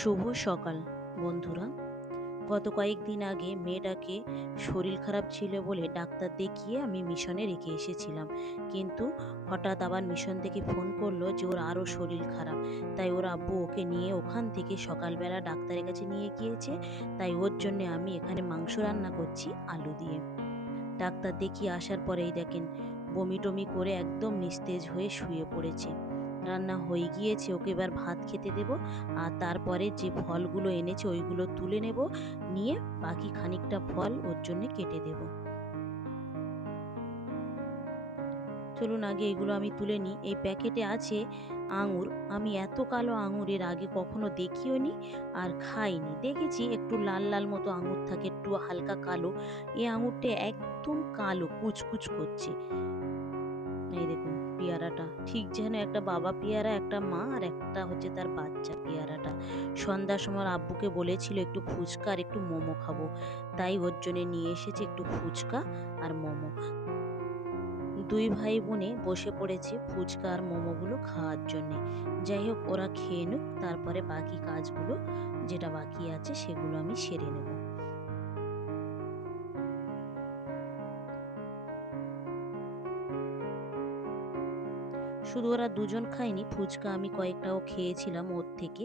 শুভ সকাল বন্ধুরা। গত কয়েকদিন আগে মেয়েটাকে শরীর খারাপ ছিল বলে ডাক্তার দেখিয়ে আমি মিশনে রেখে এসেছিলাম, কিন্তু হঠাৎ আবার মিশন থেকে ফোন করলো যে ওর আরও শরীর খারাপ। তাই ওর আব্বু ওকে নিয়ে ওখান থেকে সকালবেলা ডাক্তারের কাছে নিয়ে গিয়েছে। তাই ওর জন্য আমি এখানে মাংস রান্না করছি আলু দিয়ে। ডাক্তার দেখিয়ে আসার পরেই দেখেন বমি টমি করে একদম নিস্তেজ হয়ে শুয়ে পড়েছে। রান্না হয়ে গিয়েছে, ওকে এবার ভাত খেতে দেব। আর তারপরে যে ফলগুলো এনেছে ওইগুলো তুলে নেব, নিয়ে বাকি খানিকটা ফল ওর জন্য কেটে দেব। চলুন আগে এগুলো আমি তুলে নিই। এই প্যাকেটে আছে আঙুর। আমি এত কালো আঙুর এর আগে কখনো দেখিও নি আর খাইনি। দেখেছি একটু লাল লাল মতো আঙুর থাকে, একটু হালকা কালো। এই আঙুরটা একদম কালো কুচকুচ করছে। এই দেখুন পেয়ারাটা ঠিক যেন একটা বাবা পেয়ারা, একটা মা, আর একটা হচ্ছে তার বাচ্চা পেয়ারাটা। সন্ধ্যার সময় আব্বুকে বলেছিল একটু ফুচকা আর একটু মোমো খাবো, তাই ওর জন্য নিয়ে এসেছে একটু ফুচকা আর মোমো। দুই ভাই বোনে বসে পড়েছে ফুচকা আর মোমোগুলো খাওয়ার জন্যে। যাই হোক, ওরা খেয়ে নিক, তারপরে বাকি কাজগুলো যেটা বাকি আছে সেগুলো আমি সেরে নেব। শুধু ওরা দুজন খায়নি, ফুচকা আমি কয়েকটাও খেয়েছিলাম ওর থেকে।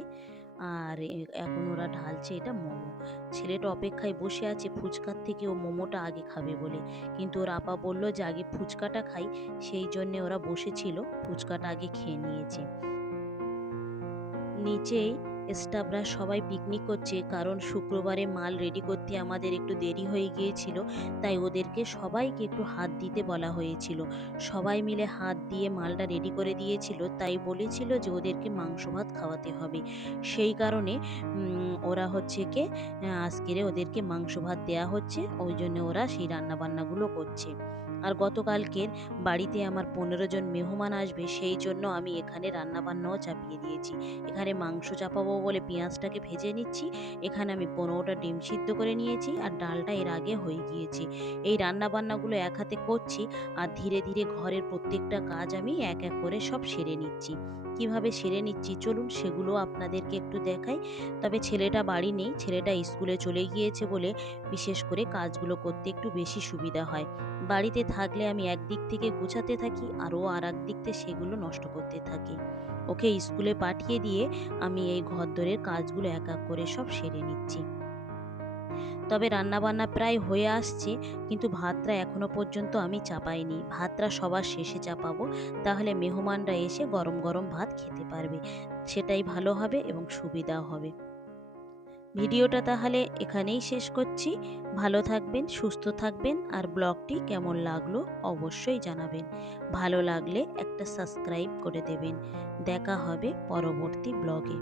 আর এখন ওরা ঢালছে এটা মোমো। ছেলেটা অপেক্ষায় বসে আছে ফুচকার থেকে ও মোমোটা আগে খাবে বলে, কিন্তু ওর আপা বলল যে আগে ফুচকাটা খাই, সেই জন্যে ওরা বসেছিল, ফুচকাটা আগে খেয়ে নিয়েছে। নিচেই স্টাফরা সবাই পিকনিক করছে, কারণ শুক্রবারে মাল রেডি করতে আমাদের একটু দেরি হয়ে গিয়েছিল। তাই ওদেরকে সবাইকে একটু হাত দিতে বলা হয়েছিল। সবাই মিলে হাত দিয়ে মালটা রেডি করে দিয়েছিল, তাই বলেছিল যে ওদেরকে মাংস ভাত খাওয়াতে হবে। সেই কারণে ওরা হচ্ছে কি আজকেরে ওদেরকে মাংস ভাত দেয়া হচ্ছে, ওই জন্য ওরা সেই রান্নাবান্নাগুলো করছে। আর গতকালকের বাড়িতে আমার 15 জন মেহমান আসবে, সেই জন্য আমি এখানে রান্নাবান্নাও চাপিয়ে দিয়েছি। এখানে মাংস চাপাবো বলে পেঁয়াজটাকে ভেজে নিচ্ছি। এখানে আমি 15টা ডিম সিদ্ধ করে নিয়েছি আর ডালটা এর আগে হয়ে গিয়েছে। এই রান্না বান্নাগুলো এক হাতে করছি আর ধীরে ধীরে ঘরের প্রত্যেকটা কাজ আমি এক এক করে সব সেরে নিচ্ছি। কিভাবে সেরে নিচ্ছি চলুন সেগুলো আপনাদেরকে একটু দেখাই। তবে ছেলেটা বাড়ি নেই, ছেলেটা স্কুলে চলে গিয়েছে বলে বিশেষ করে কাজগুলো করতে একটু বেশি সুবিধা হয়। বাড়িতে থাকলে আমি একদিক থেকে গোছাতে থাকি আর ও আর একদিক থেকে সেগুলো নষ্ট করতে থাকে। ওকে স্কুলে পাঠিয়ে দিয়ে আমি এই ঘরদোরের কাজগুলো এক এক করে সব সেরে নিচ্ছি। তবে রান্নাবান্না প্রায় হয়ে আসছে, কিন্তু ভাতটা এখনো পর্যন্ত আমি চাপাইনি। ভাতটা সবার শেষে চাপাবো, তাহলে মেহমানরা এসে গরম গরম ভাত খেতে পারবে। সেটাই ভালো হবে এবং সুবিধাও হবে। ভিডিওটা তাহলে এখানেই শেষ করছি। ভালো থাকবেন, সুস্থ থাকবেন, আর ব্লগটি কেমন লাগলো অবশ্যই জানাবেন। ভালো লাগলে একটা সাবস্ক্রাইব করে দেবেন। দেখা হবে পরবর্তী ব্লগে।